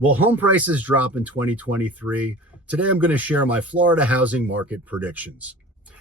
Will home prices drop in 2023? Today I'm going to share my Florida housing market predictions.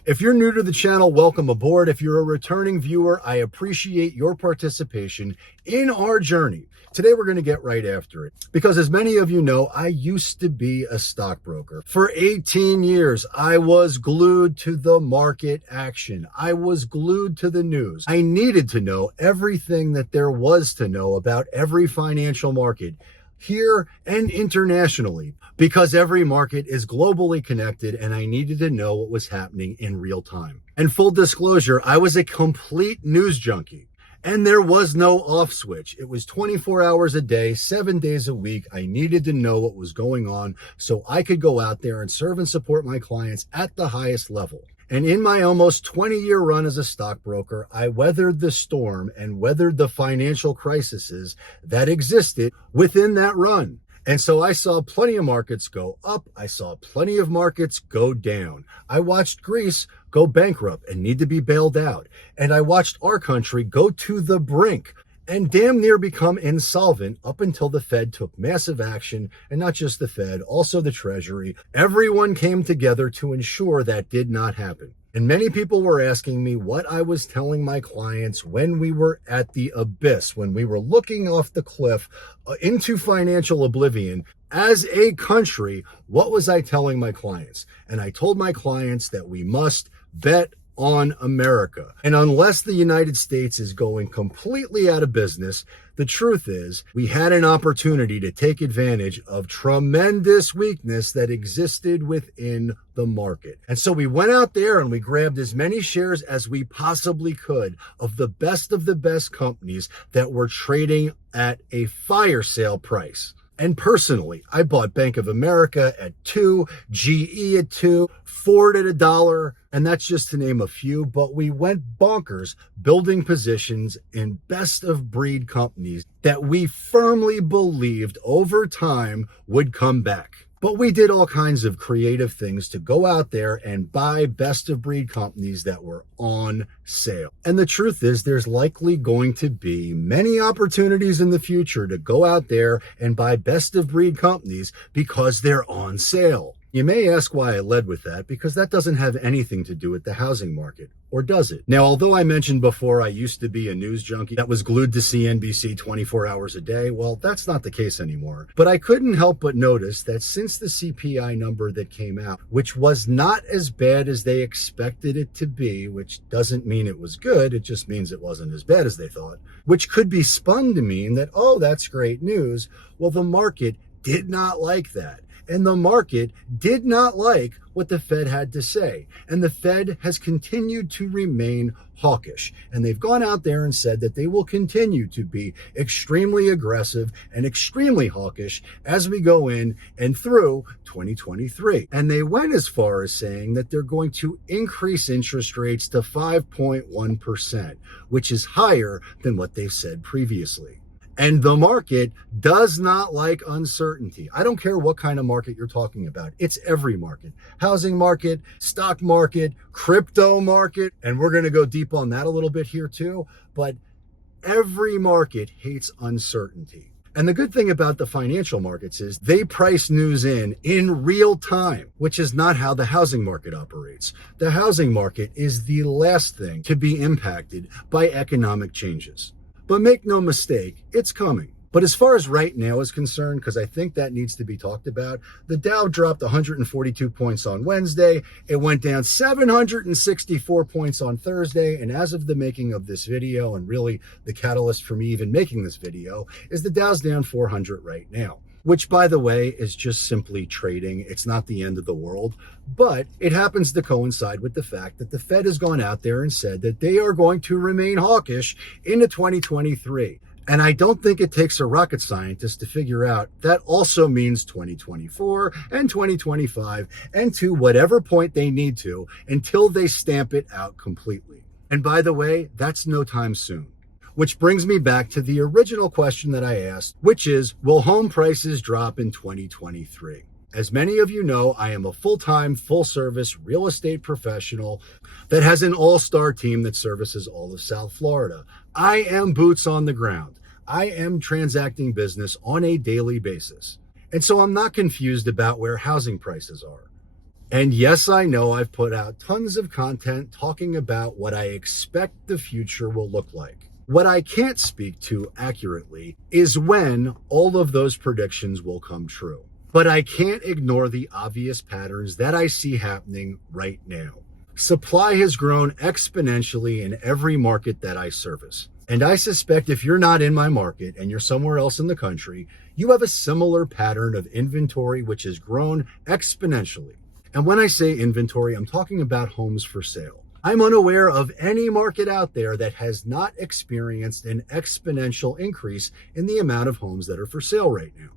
If you're new to the channel, welcome aboard. If you're a returning viewer, I appreciate your participation in our journey. Today we're going to get right after it. Because as many of you know, I used to be a stockbroker. For 18 years, I was glued to the market action. I was glued to the news. I needed to know everything that there was to know about every financial market, here and internationally, because every market is globally connected and I needed to know what was happening in real time. And full disclosure, I was a complete news junkie. And there was no off switch. It was 24 hours a day, 7 days a week. I needed to know what was going on so I could go out there and serve and support my clients at the highest level. And in my almost 20-year run as a stockbroker, I weathered the storm and weathered the financial crises that existed within that run. And so I saw plenty of markets go up. I saw plenty of markets go down. I watched Greece go bankrupt and need to be bailed out. And I watched our country go to the brink and damn near become insolvent up until the Fed took massive action, and not just the Fed, also the Treasury. Everyone came together to ensure that did not happen. And many people were asking me what I was telling my clients when we were at the abyss, when we were looking off the cliff into financial oblivion. As a country, what was I telling my clients? And I told my clients that we must bet on America. And unless the United States is going completely out of business, the truth is we had an opportunity to take advantage of tremendous weakness that existed within the market. And so we went out there and we grabbed as many shares as we possibly could of the best companies that were trading at a fire sale price. And personally, I bought Bank of America at $2, GE at $2, Ford at $1, and that's just to name a few. But we went bonkers building positions in best of breed companies that we firmly believed over time would come back. But we did all kinds of creative things to go out there and buy best of breed companies that were on sale. And the truth is, there's likely going to be many opportunities in the future to go out there and buy best of breed companies because they're on sale. You may ask why I led with that, because that doesn't have anything to do with the housing market, or does it? Now, although I mentioned before I used to be a news junkie that was glued to CNBC 24 hours a day, well, that's not the case anymore. But I couldn't help but notice that since the CPI number that came out, which was not as bad as they expected it to be, which doesn't mean it was good, it just means it wasn't as bad as they thought, which could be spun to mean that, oh, that's great news. Well, the market did not like that. And the market did not like what the Fed had to say. And the Fed has continued to remain hawkish. And they've gone out there and said that they will continue to be extremely aggressive and extremely hawkish as we go in and through 2023. And they went as far as saying that they're going to increase interest rates to 5.1%, which is higher than what they've said previously. And the market does not like uncertainty. I don't care what kind of market you're talking about. It's every market. Housing market, stock market, crypto market. And we're going to go deep on that a little bit here too. But every market hates uncertainty. And the good thing about the financial markets is they price news in real time, which is not how the housing market operates. The housing market is the last thing to be impacted by economic changes. But make no mistake, it's coming. But as far as right now is concerned, because I think that needs to be talked about, the Dow dropped 142 points on Wednesday. It went down 764 points on Thursday. And as of the making of this video, and really the catalyst for me even making this video, is the Dow's down 400 right now. Which, by the way, is just simply trading. It's not the end of the world, but it happens to coincide with the fact that the Fed has gone out there and said that they are going to remain hawkish into 2023. And I don't think it takes a rocket scientist to figure out that also means 2024 and 2025 and to whatever point they need to until they stamp it out completely. And by the way, that's no time soon. Which brings me back to the original question that I asked, which is, will home prices drop in 2023? As many of you know, I am a full-time, full-service real estate professional that has an all-star team that services all of South Florida. I am boots on the ground. I am transacting business on a daily basis. And so I'm not confused about where housing prices are. And yes, I know I've put out tons of content talking about what I expect the future will look like. What I can't speak to accurately is when all of those predictions will come true. But I can't ignore the obvious patterns that I see happening right now. Supply has grown exponentially in every market that I service. And I suspect if you're not in my market and you're somewhere else in the country, you have a similar pattern of inventory which has grown exponentially. And when I say inventory, I'm talking about homes for sale. I'm unaware of any market out there that has not experienced an exponential increase in the amount of homes that are for sale right now.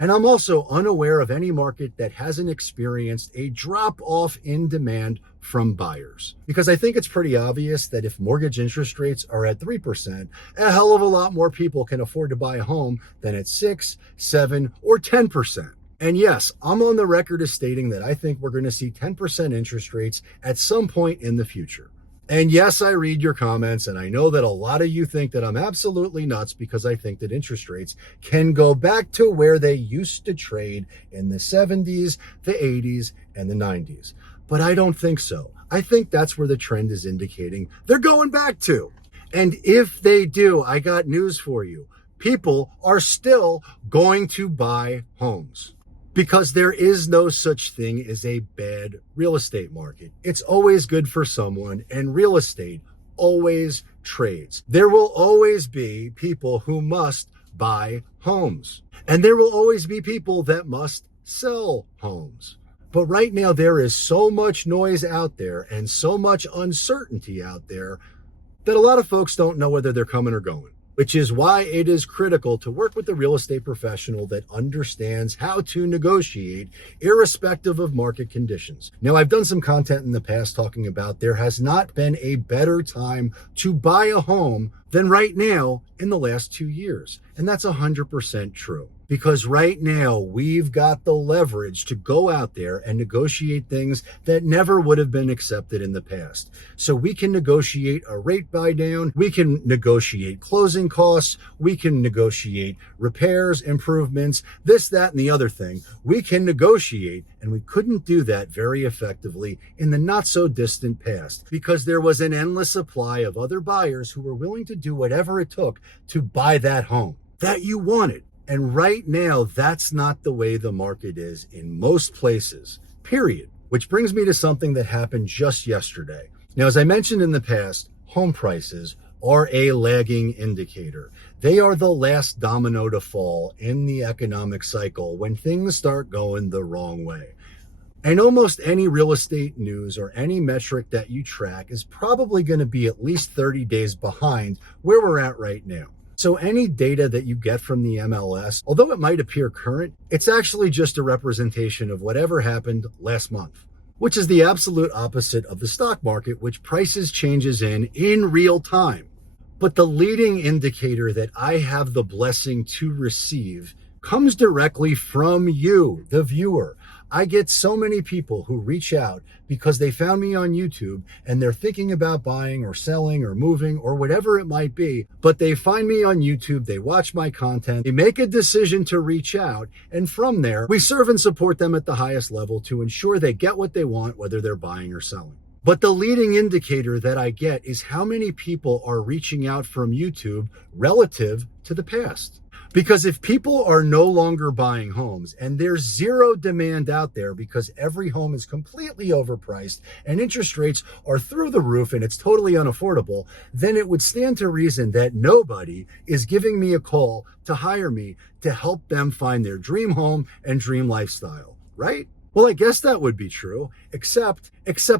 And I'm also unaware of any market that hasn't experienced a drop off in demand from buyers. Because I think it's pretty obvious that if mortgage interest rates are at 3%, a hell of a lot more people can afford to buy a home than at 6, 7, or 10%. And yes, I'm on the record as stating that I think we're going to see 10% interest rates at some point in the future. And yes, I read your comments, and I know that a lot of you think that I'm absolutely nuts because I think that interest rates can go back to where they used to trade in the 70s, the 80s, and the 90s. But I don't think so. I think that's where the trend is indicating they're going back to. And if they do, I got news for you. People are still going to buy homes. Because there is no such thing as a bad real estate market. It's always good for someone, and real estate always trades. There will always be people who must buy homes, and there will always be people that must sell homes. But right now, there is so much noise out there and so much uncertainty out there that a lot of folks don't know whether they're coming or going. Which is why it is critical to work with a real estate professional that understands how to negotiate irrespective of market conditions. Now, I've done some content in the past talking about there has not been a better time to buy a home than right now in the last 2 years. And that's 100% true. Because right now we've got the leverage to go out there and negotiate things that never would have been accepted in the past. So we can negotiate a rate buy down, we can negotiate closing costs, we can negotiate repairs, improvements, this, that, and the other thing. We can negotiate, and we couldn't do that very effectively in the not so distant past because there was an endless supply of other buyers who were willing to do whatever it took to buy that home that you wanted. And right now, that's not the way the market is in most places, period. Which brings me to something that happened just yesterday. Now, as I mentioned in the past, home prices are a lagging indicator. They are the last domino to fall in the economic cycle when things start going the wrong way. And almost any real estate news or any metric that you track is probably going to be at least 30 days behind where we're at right now. So any data that you get from the MLS, although it might appear current, it's actually just a representation of whatever happened last month, which is the absolute opposite of the stock market, which prices changes in real time. But the leading indicator that I have the blessing to receive comes directly from you, the viewer. I get so many people who reach out because they found me on YouTube and they're thinking about buying or selling or moving or whatever it might be, but they find me on YouTube, they watch my content, they make a decision to reach out, and from there, we serve and support them at the highest level to ensure they get what they want, whether they're buying or selling. But the leading indicator that I get is how many people are reaching out from YouTube relative to the past. Because if people are no longer buying homes and there's zero demand out there because every home is completely overpriced and interest rates are through the roof and it's totally unaffordable, then it would stand to reason that nobody is giving me a call to hire me to help them find their dream home and dream lifestyle, right? Well, I guess that would be true, except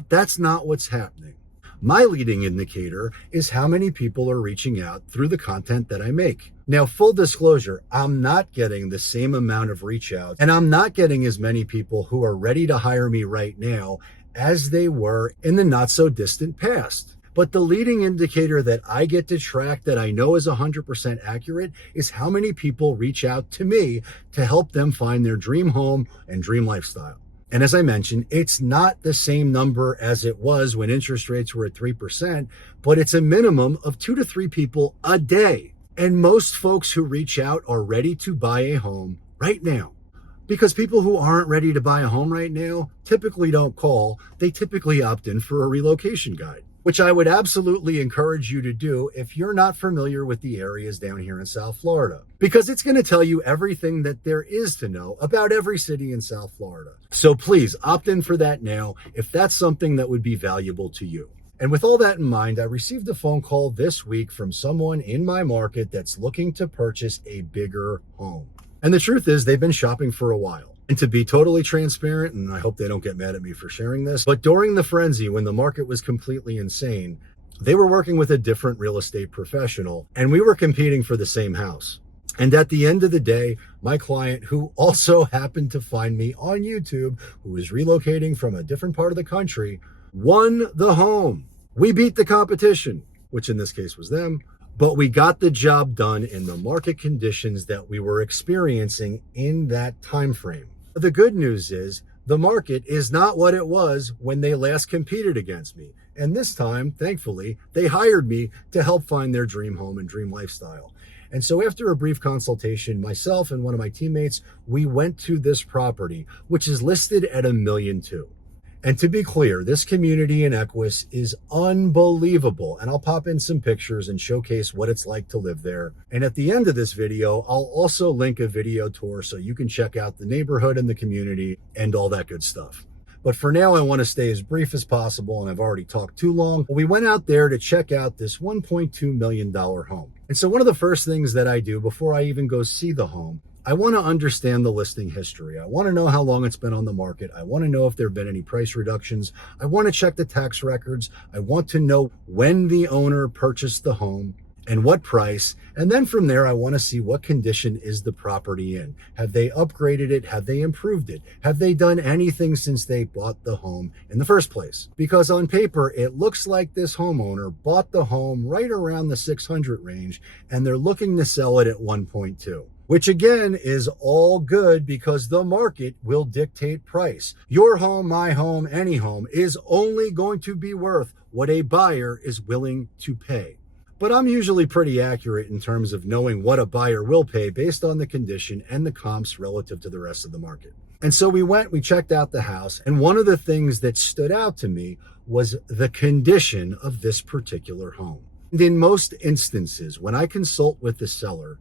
that's not what's happening. My leading indicator is how many people are reaching out through the content that I make. Now, full disclosure, I'm not getting the same amount of reach out, and I'm not getting as many people who are ready to hire me right now as they were in the not so distant past. But the leading indicator that I get to track that I know is 100% accurate is how many people reach out to me to help them find their dream home and dream lifestyle. And as I mentioned, it's not the same number as it was when interest rates were at 3%, but it's a minimum of 2 to 3 people a day. And most folks who reach out are ready to buy a home right now. Because people who aren't ready to buy a home right now typically don't call. They typically opt in for a relocation guide, which I would absolutely encourage you to do if you're not familiar with the areas down here in South Florida, because it's going to tell you everything that there is to know about every city in South Florida. So please opt in for that now if that's something that would be valuable to you. And with all that in mind, I received a phone call this week from someone in my market that's looking to purchase a bigger home. And the truth is, they've been shopping for a while. And to be totally transparent, and I hope they don't get mad at me for sharing this, but during the frenzy when the market was completely insane, they were working with a different real estate professional, and we were competing for the same house. And at the end of the day, my client, who also happened to find me on YouTube, who was relocating from a different part of the country, won the home. We beat the competition, which in this case was them, but we got the job done in the market conditions that we were experiencing in that time frame. The good news is the market is not what it was when they last competed against me. And this time, thankfully, they hired me to help find their dream home and dream lifestyle. And so after a brief consultation, myself and one of my teammates, we went to this property, which is listed at $1.2 million. And to be clear, this community in Equus is unbelievable. And I'll pop in some pictures and showcase what it's like to live there. And at the end of this video, I'll also link a video tour so you can check out the neighborhood and the community and all that good stuff. But for now, I want to stay as brief as possible, and I've already talked too long. We went out there to check out this $1.2 million home. And so one of the first things that I do before I even go see the home, I want to understand the listing history. I want to know how long it's been on the market. I want to know if there have been any price reductions. I want to check the tax records. I want to know when the owner purchased the home and what price. And then from there, I want to see what condition is the property in. Have they upgraded it? Have they improved it? Have they done anything since they bought the home in the first place? Because on paper, it looks like this homeowner bought the home right around the 600 range, and they're looking to sell it at 1.2. Which again is all good because the market will dictate price. Your home, my home, any home is only going to be worth what a buyer is willing to pay. But I'm usually pretty accurate in terms of knowing what a buyer will pay based on the condition and the comps relative to the rest of the market. And so we checked out the house, and one of the things that stood out to me was the condition of this particular home. And in most instances, when I consult with the seller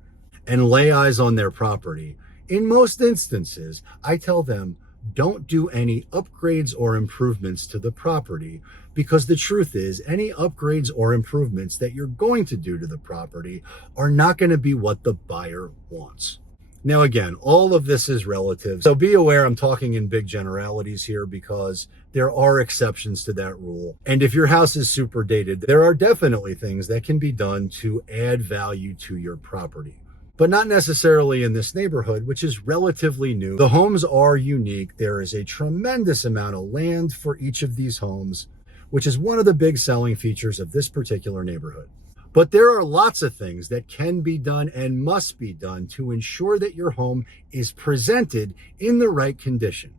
and lay eyes on their property, in most instances, I tell them, don't do any upgrades or improvements to the property, because the truth is any upgrades or improvements that you're going to do to the property are not going to be what the buyer wants. Now, again, all of this is relative, so be aware I'm talking in big generalities here because there are exceptions to that rule. And if your house is super dated, there are definitely things that can be done to add value to your property. But not necessarily in this neighborhood, which is relatively new. The homes are unique. There is a tremendous amount of land for each of these homes, which is one of the big selling features of this particular neighborhood. But there are lots of things that can be done and must be done to ensure that your home is presented in the right condition.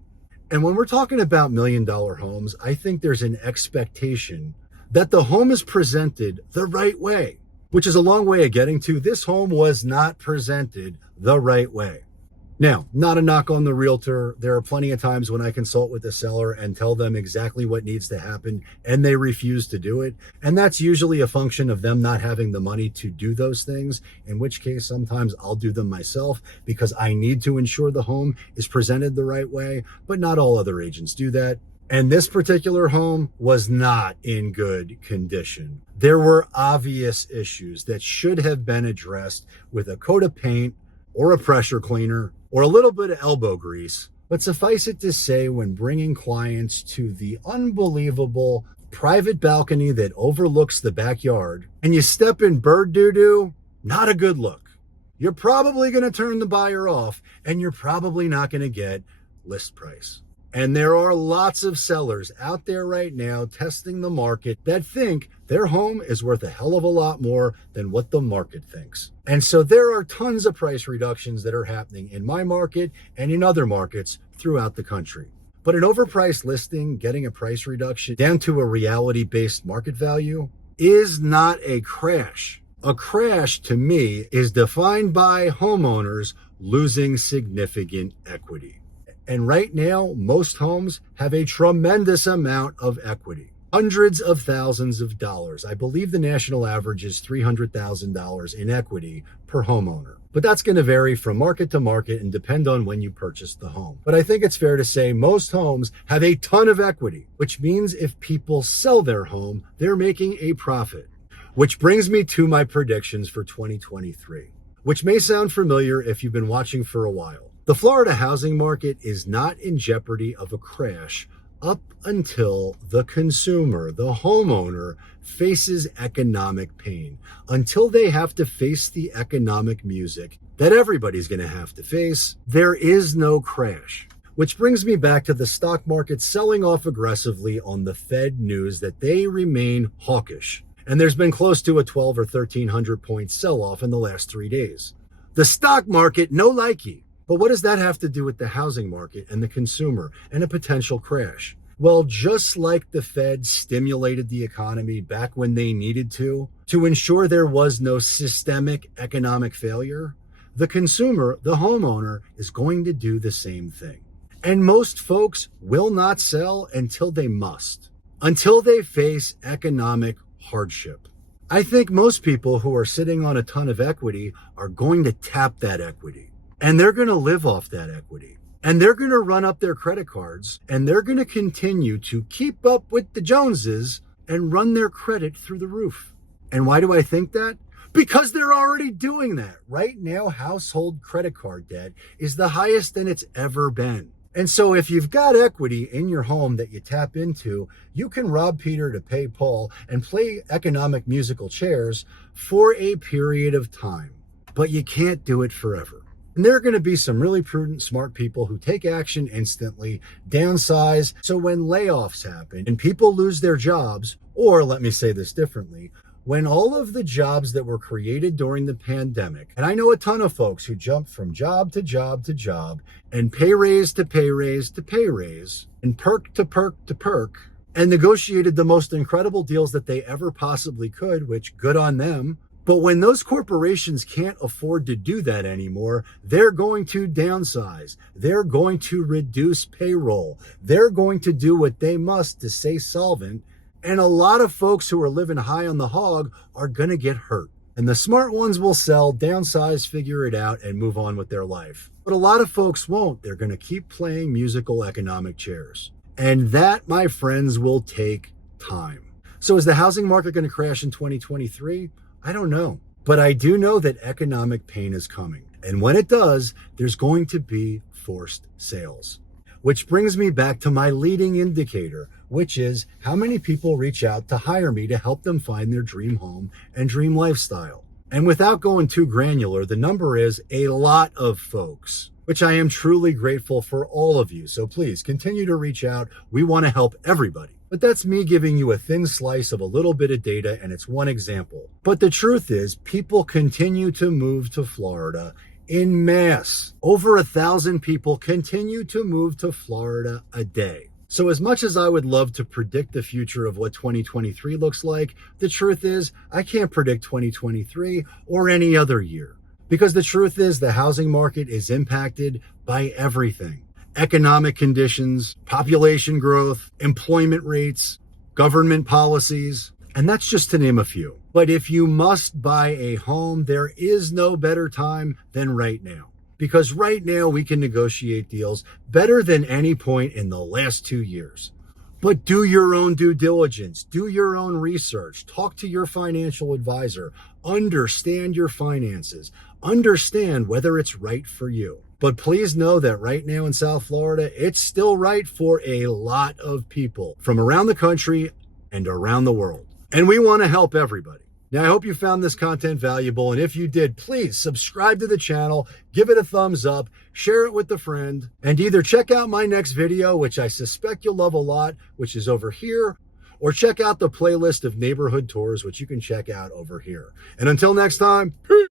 And when we're talking about $1 million homes, I think there's an expectation that the home is presented the right way. Which is a long way of getting to this home was not presented the right way. Now, not a knock on the realtor. There are plenty of times when I consult with the seller and tell them exactly what needs to happen, and they refuse to do it. And that's usually a function of them not having the money to do those things, in which case sometimes I'll do them myself because I need to ensure the home is presented the right way, but not all other agents do that. And this particular home was not in good condition. There were obvious issues that should have been addressed with a coat of paint or a pressure cleaner or a little bit of elbow grease. But suffice it to say, when bringing clients to the unbelievable private balcony that overlooks the backyard and you step in bird doo-doo, not a good look. You're probably going to turn the buyer off, and you're probably not going to get list price. And there are lots of sellers out there right now testing the market that think their home is worth a hell of a lot more than what the market thinks. And so there are tons of price reductions that are happening in my market and in other markets throughout the country. But an overpriced listing getting a price reduction down to a reality-based market value is not a crash. A crash, to me, is defined by homeowners losing significant equity. And right now, most homes have a tremendous amount of equity. Hundreds of thousands of dollars. I believe the national average is $300,000 in equity per homeowner. But that's going to vary from market to market and depend on when you purchased the home. But I think it's fair to say most homes have a ton of equity, which means if people sell their home, they're making a profit. Which brings me to my predictions for 2023, which may sound familiar if you've been watching for a while. The Florida housing market is not in jeopardy of a crash up until the consumer, the homeowner, faces economic pain, until they have to face the economic music that everybody's going to have to face. There is no crash. Which brings me back to the stock market selling off aggressively on the Fed news that they remain hawkish. And there's been close to a 12 or 1,300 point sell-off in the last 3 days. The stock market, no likey. But what does that have to do with the housing market and the consumer and a potential crash? Well, just like the Fed stimulated the economy back when they needed to ensure there was no systemic economic failure, the consumer, the homeowner, is going to do the same thing. And most folks will not sell until they must, until they face economic hardship. I think most people who are sitting on a ton of equity are going to tap that equity. And they're going to live off that equity. And they're going to run up their credit cards. And they're going to continue to keep up with the Joneses and run their credit through the roof. And why do I think that? Because they're already doing that. Right now, household credit card debt is the highest than it's ever been. And so if you've got equity in your home that you tap into, you can rob Peter to pay Paul and play economic musical chairs for a period of time. But you can't do it forever. And there are going to be some really prudent, smart people who take action instantly, downsize. So when layoffs happen and people lose their jobs, or let me say this differently, when all of the jobs that were created during the pandemic, and I know a ton of folks who jumped from job to job to job and pay raise to pay raise to pay raise and perk to perk to perk and negotiated the most incredible deals that they ever possibly could, which good on them. But when those corporations can't afford to do that anymore, they're going to downsize. They're going to reduce payroll. They're going to do what they must to stay solvent. And a lot of folks who are living high on the hog are going to get hurt. And the smart ones will sell, downsize, figure it out, and move on with their life. But a lot of folks won't. They're going to keep playing musical economic chairs. And that, my friends, will take time. So is the housing market going to crash in 2023? I don't know. But I do know that economic pain is coming. And when it does, there's going to be forced sales. Which brings me back to my leading indicator, which is how many people reach out to hire me to help them find their dream home and dream lifestyle. And without going too granular, the number is a lot of folks, which I am truly grateful for all of you. So please continue to reach out. We want to help everybody. But that's me giving you a thin slice of a little bit of data, and it's one example. But the truth is, people continue to move to Florida in mass. Over 1,000 people continue to move to Florida a day. So as much as I would love to predict the future of what 2023 looks like, the truth is, I can't predict 2023 or any other year. Because the truth is, the housing market is impacted by everything. Economic conditions, population growth, employment rates, government policies, and that's just to name a few. But if you must buy a home, there is no better time than right now. Because right now we can negotiate deals better than any point in the last 2 years. But do your own due diligence, do your own research, talk to your financial advisor, understand your finances, understand whether it's right for you. But please know that right now in South Florida, it's still right for a lot of people from around the country and around the world. And we want to help everybody. Now, I hope you found this content valuable. And if you did, please subscribe to the channel, give it a thumbs up, share it with a friend, and either check out my next video, which I suspect you'll love a lot, which is over here, or check out the playlist of neighborhood tours, which you can check out over here. And until next time, peace.